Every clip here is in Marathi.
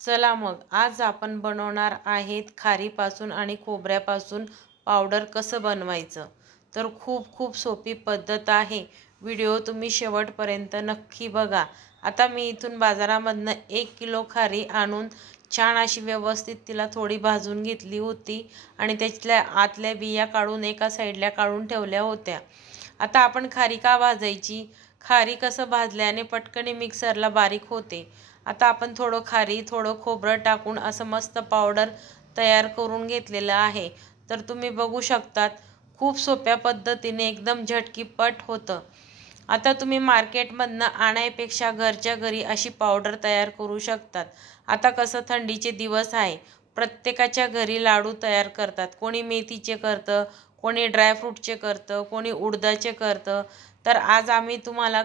चला मग आज आपण बनवणार आहेत खारीपासून आणि खोबऱ्यापासून पावडर कसं बनवायचं? तर खूप खूप सोपी पद्धत आहे. व्हिडिओ तुम्ही शेवटपर्यंत नक्की बघा. आता मी इथून बाजारामधनं एक किलो खारी आणून छान अशी व्यवस्थित तिला थोडी भाजून घेतली होती आणि त्यातल्या आतल्या बिया काढून एका साईडला काढून ठेवल्या होत्या. आता आपण खारी का भाजायची? खारी कसं भाजल्याने पटकन मिक्सरला बारीक होते. आता आपण थोडं खारी थोडं खोबरं टाकून असं मस्त पावडर तयार करून घेतलेलं आहे. तर तुम्ही बघू शकतात खूप सोप्या पद्धतीने एकदम झटकीपट होतं. आता तुम्ही मार्केटमधनं आणायपेक्षा घरच्या घरी अशी पावडर तयार करू शकतात. आता कसं थंडीचे दिवस आहे. प्रत्येकाच्या घरी लाडू तयार करतात. कोणी मेथीचे करतं कोणी ड्रायफ्रूटचे करतं कोणी उडदाचे करतं. तर आज आम्ही तुम्हाला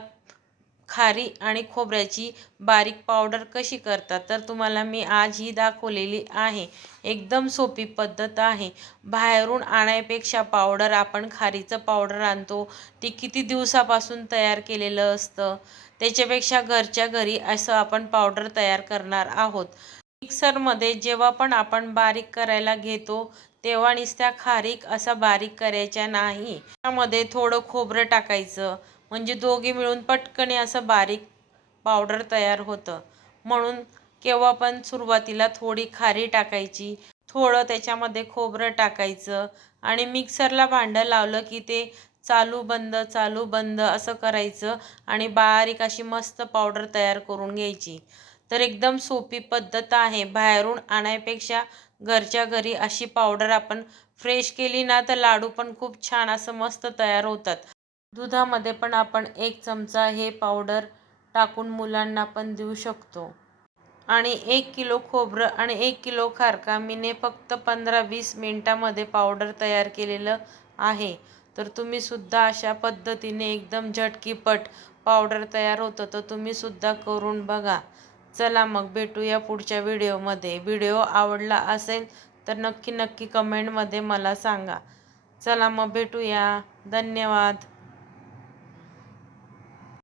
खारी आणि खोबऱ्याची बारीक पावडर कशी करतात तर तुम्हाला मी आज ही दाखवलेली आहे. एकदम सोपी पद्धत आहे. बाहेरून आणायपेक्षा पावडर आपण खारीचं पावडर आणतो. ती किती दिवसापासून तयार केलेलं असतं त्याच्यापेक्षा घरच्या घरी असं आपण पावडर तयार करणार आहोत. मिक्सरमध्ये जेव्हा पण आपण बारीक करायला घेतो तेव्हा नुसत्या खारीक असा बारीक करायच्या नाही. त्यामध्ये थोडं खोबरं टाकायचं. म्हणजे दोघे मिळून पटकने असं बारीक पावडर तयार होतं. म्हणून केव्हा पण सुरुवातीला थोडी खारी टाकायची. थोडं त्याच्यामध्ये खोबरं टाकायचं. आणि मिक्सरला भांडं लावलं की ते चालू बंद चालू बंद असं करायचं. आणि बारीक अशी मस्त पावडर तयार करून घ्यायची. तर एकदम सोपी पद्धत आहे. बाहेरून आणायपेक्षा घरच्या घरी अशी पावडर आपण फ्रेश केली ना तर लाडू पण खूप छान असं मस्त तयार होतात. दुधामध्ये पण आपण एक चमचा हे पावडर टाकून मुलांना पण देऊ शकतो. आणि एक किलो खोबरं आणि एक किलो खारका मीने फक्त पंधरा वीस मिनटामध्ये पावडर तयार केलेलं आहे. तर तुम्हीसुद्धा अशा पद्धतीने एकदम झटकीपट पावडर तयार होतं तर तुम्हीसुद्धा करून बघा. चला मग भेटूया पुढच्या व्हिडिओमध्ये. व्हिडिओ आवडला असेल तर नक्की नक्की कमेंटमध्ये मला सांगा. चला मग भेटूया. धन्यवाद.